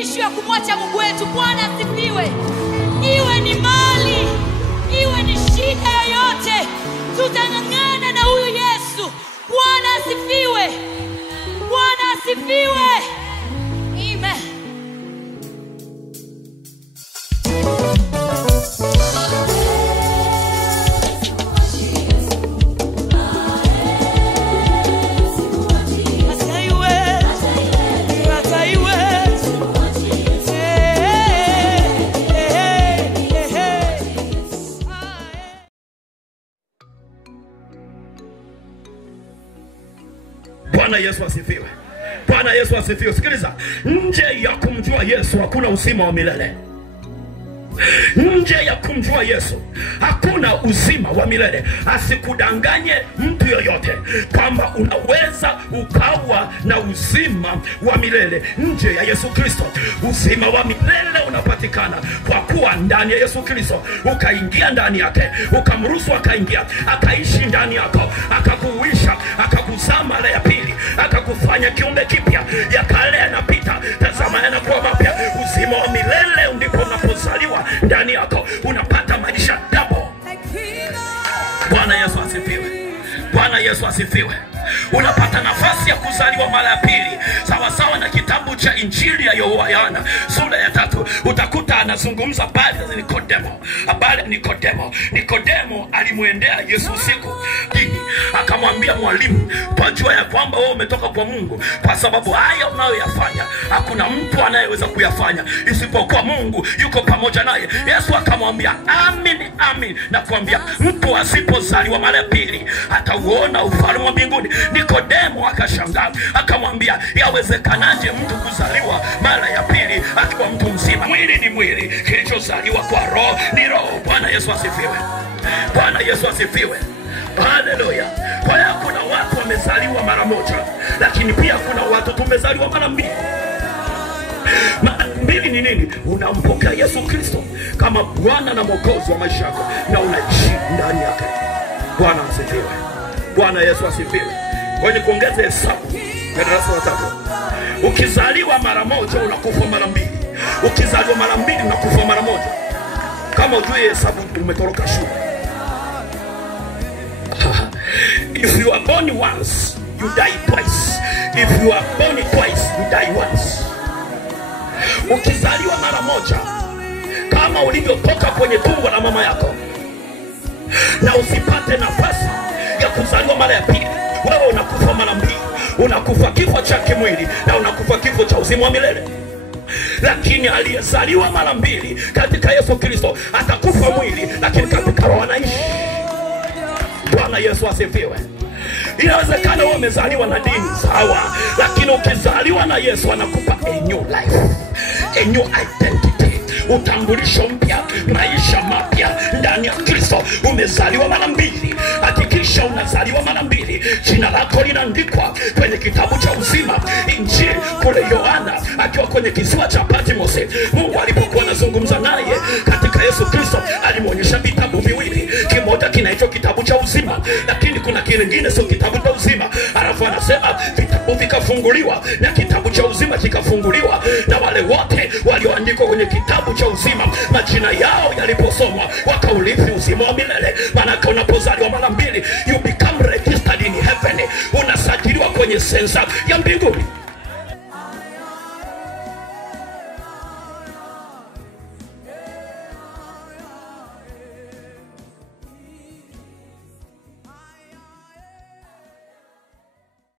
issue ya kumwacha Mungu wetu. Bwana asifiwe. Iwe ni mali, iwe ni shida yoyote, tutang'ang'ana na huyu Yesu. Bwana asifiwe. Bwana asifiwe. Amen. Bwana Yesu asifiwe. Bwana Yesu asifiwe. Sikiliza, nje ya kumjua Yesu hakuna uzima wa milele. Nje ya kumjua Yesu hakuna uzima wa milele. Asikudanganye mtu yoyote kwamba unaweza ukawa na uzima wa milele nje ya Yesu Kristo. Uzima wa milele unapatikana kwa kuwa ndani ya Yesu Kristo. Ukaingia ndani yake, ukamruhusu akaingia, akaishi ndani yako, akakuisha, akakuzaa mara ya pili, akakufanya kiumbe kipya. Ya kale yanapita, tazama yanakuwa mapya. Uzima wa milele ndipo unapozaliwa ndani yako, unapata maisha double. Bwana Yesu asifiwe. Bwana Yesu asifiwe. Unapata nafasi ya kuzaliwa mara ya pili, sawa sawa na kitabu cha Injili ya Yohana sura ya 3. Utakuta anazungumza habari za Nikodemo. Habari Nikodemo. Nikodemo alimuendea Yesu usiku, akamwambia, mwalimu, twajua ya kwamba wewe umetoka kwa Mungu, kwa sababu haya unayoyafanya hakuna mtu anayeweza kuyafanya isipokuwa Mungu yuko pamoja naye. Yesu akamwambia, amin, amin, na kuambia, mtu asipozaliwa mara ya pili hatauona ufalme wa mbinguni. Nikodemo akashangaa, akamwambia, yawezekanaje mtu kuzaliwa mara ya pili akiwa mtu mzima? Mwili ni mwili, kilichozaliwa kwa roho ni roho. Bwana Yesu asifiwe. Bwana Yesu asifiwe. Haleluya. Kwa hiyo kuna watu wamezaliwa mara moja, lakini pia kuna watu tumezaliwa mara mbili. Mara mbili ni nini? Unampokea Yesu Kristo kama Bwana na Mwokozi wa maisha yako na unaishi ndani yake. Bwana asifiwe. Bwana Yesu asifiwe. Kwenye kuongeza hesabu ya darasa la 3, ukizaliwa mara moja unakufa mara mbili. Ukizaliwa mara mbili unakufa mara moja. Kama ujue hesabu, umetoroka shule. If you are born once, you die twice. If you are born twice, you die once. Ukizaliwa mara moja, kama ulivyotoka kwenye tumbo la mama yako, na usipate nafasi ya kuzaliwa mara ya pili, wewe unakufa mara mbili. Unakufa kifo cha kimwili na unakufa kifo cha uzima wa milele. Lakini aliyezaliwa mara mbili katika Yesu Kristo atakufa mwili, lakini katika roho anaishi. Bwana Yesu asifiwe. Inawezekana wewe umezaliwa na dini, sawa, lakini ukizaliwa na Yesu anakupa a new life, a new identity, utambulisho mpya, maisha mapya ndani ya Kristo. Umezaliwa mara mbili. Hakikisha unazaliwa mara mbili. Jina lako linaandikwa kwenye kitabu cha uzima. Injili kule Yohana akiwa kwenye kisiwa cha Patmos, Mungu alipokuwa anazungumza naye katika Yesu Kristo, alimuonyesha vitabu viwili. Kimoja kinaitwa kitabu cha uzima, lakini kuna kingine sio kitabu cha uzima. Alafu anasema vitabu vikafunguliwa na kitabu cha uzima kikafunguliwa, na wale wote walioandikwa kwenye kitabu cha uzima majina yao yaliposomwa wakaurithi uzima wa milele. Maana unapozaliwa mara mbili, you become registered in heaven. Unasajiliwa kwenye sensa ya mbinguni.